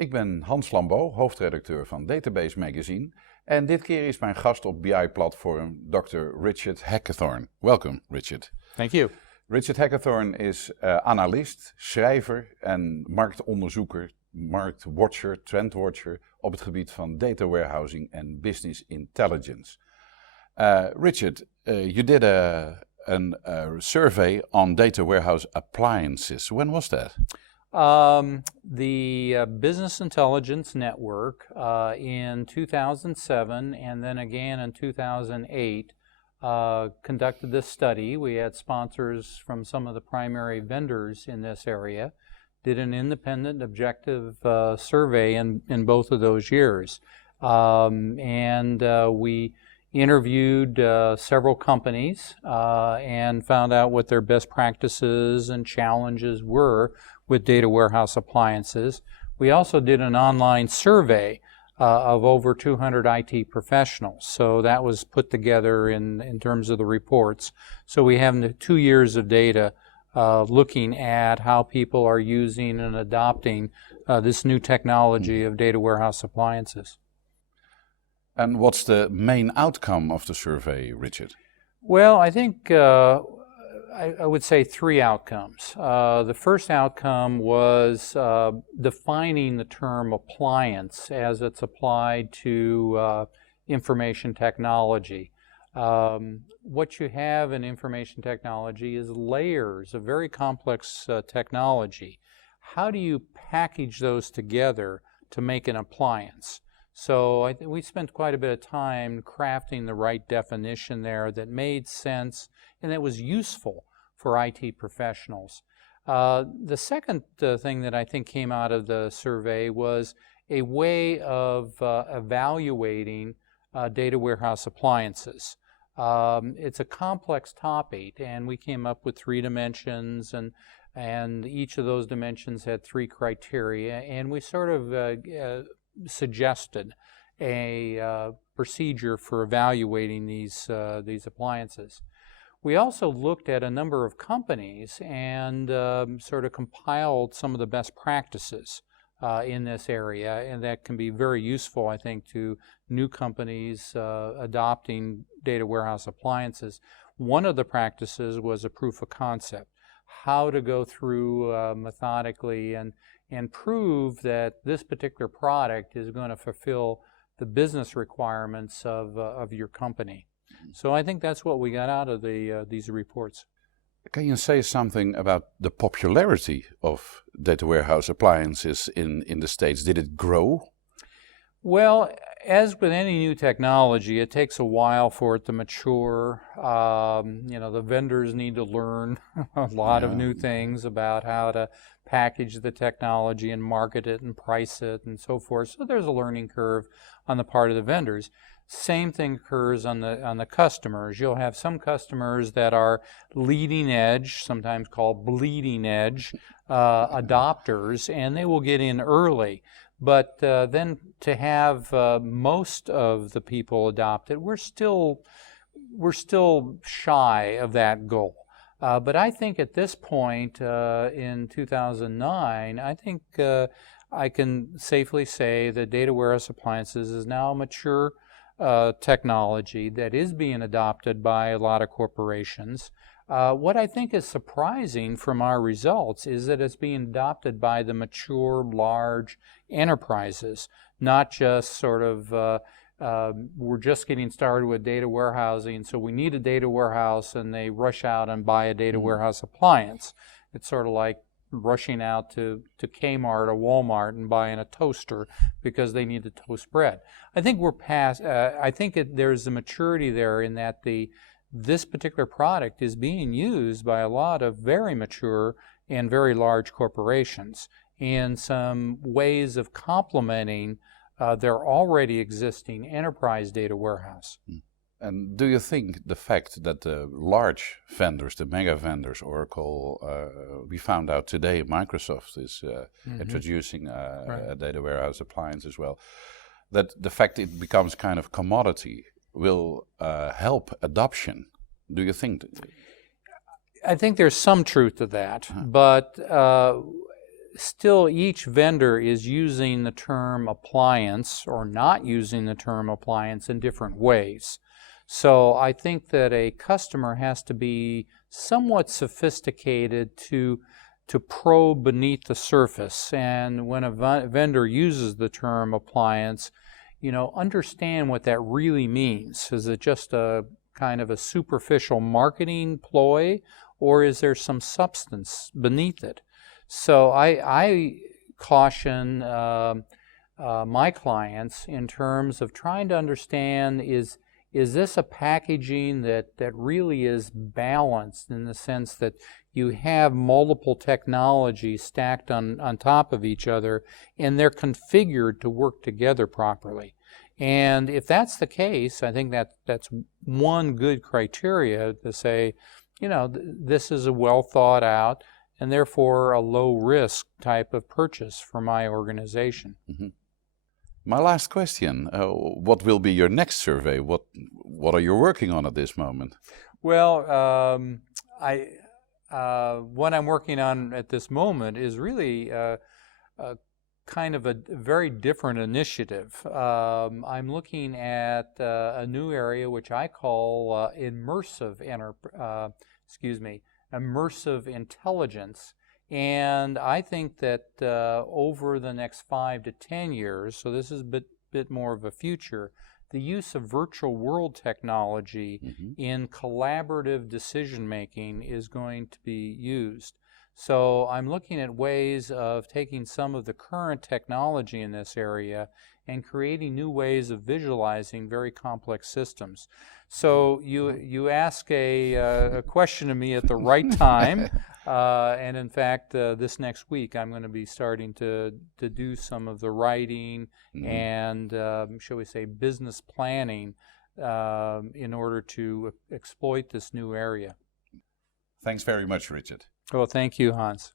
Ik ben Hans Lambeau, hoofdredacteur van Database Magazine. En dit keer is mijn gast op BI-platform Dr. Richard Hackathorn. Welkom, Richard. Thank you. Richard Hackathorn is analist, schrijver en marktonderzoeker, marktwatcher, trendwatcher op het gebied van data warehousing en business intelligence. Richard, you did a survey on data warehouse appliances. When was that? The Business Intelligence Network in 2007 and then again in 2008 conducted this study. We had sponsors from some of the primary vendors in this area, did an independent objective survey in both of those years. We interviewed several companies and found out what their best practices and challenges were with data warehouse appliances. We also did an online survey of over 200 IT professionals. So that was put together in terms of the reports. So we have 2 years of data looking at how people are using and adopting this new technology of data warehouse appliances. And what's the main outcome of the survey, Richard? Well, I think I would say 3 outcomes. The first outcome was defining the term appliance as it's applied to information technology. What you have in information technology is layers of very complex technology. How do you package those together to make an appliance? So I think we spent quite a bit of time crafting the right definition there that made sense and that was useful for IT professionals. The second thing that I think came out of the survey was a way of evaluating data warehouse appliances. It's a complex topic, and we came up with 3 dimensions, and each of those dimensions had 3 criteria, and we sort of suggested a procedure for evaluating these appliances. We also looked at a number of companies and sort of compiled some of the best practices in this area, and that can be very useful, I think, to new companies adopting data warehouse appliances. One of the practices was a proof of concept, how to go through methodically and prove that this particular product is going to fulfill the business requirements of your company. So I think that's what we got out of these reports. Can you say something about the popularity of data warehouse appliances in the States? Did it grow? Well, as with any new technology, it takes a while for it to mature. The vendors need to learn a lot of new things about how to package the technology and market it and price it and so forth. So there's a learning curve on the part of the vendors. Same thing occurs on the customers. You'll have some customers that are leading edge, sometimes called bleeding edge adopters, and they will get in early. But then to have most of the people adopt it, we're still shy of that goal. But I think at this point in 2009, I think I can safely say that data warehouse appliances is now a mature technology that is being adopted by a lot of corporations. What I think is surprising from our results is that it's being adopted by the mature, large enterprises, not just sort of we're just getting started with data warehousing, so we need a data warehouse, and they rush out and buy a data warehouse appliance. It's sort of like rushing out to Kmart or Walmart and buying a toaster because they need to toast bread. I think we're past. I think there's a maturity there in that this particular product is being used by a lot of very mature and very large corporations in some ways of complementing their already existing enterprise data warehouse. And do you think the fact that the large vendors, the mega vendors, Oracle, we found out today Microsoft is introducing a data warehouse appliance as well, that the fact it becomes kind of commodity will help adoption? Do you think? I think there's some truth to that, but still each vendor is using the term appliance or not using the term appliance in different ways. So I think that a customer has to be somewhat sophisticated to probe beneath the surface. And when a vendor uses the term appliance, understand what that really means. Is it just a kind of a superficial marketing ploy, or is there some substance beneath it? So I caution my clients in terms of trying to understand, is this a packaging that really is balanced in the sense that you have multiple technologies stacked on top of each other and they're configured to work together properly? And if that's the case, I think that's one good criteria to say, this is a well thought out and therefore a low risk type of purchase for my organization. Mm-hmm. My last question, what will be your next survey? What are you working on at this moment? Well, what I'm working on at this moment is really kind of a very different initiative. I'm looking at a new area which I call immersive intelligence. And I think that over the next 5 to 10 years, so this is a bit more of a future, the use of virtual world technology in collaborative decision making is going to be used. So I'm looking at ways of taking some of the current technology in this area and creating new ways of visualizing very complex systems. So you ask a question of me at the right time, and in fact, this next week I'm going to be starting to do some of the writing and, shall we say, business planning in order to exploit this new area. Thanks very much, Richard. Well, thank you, Hans.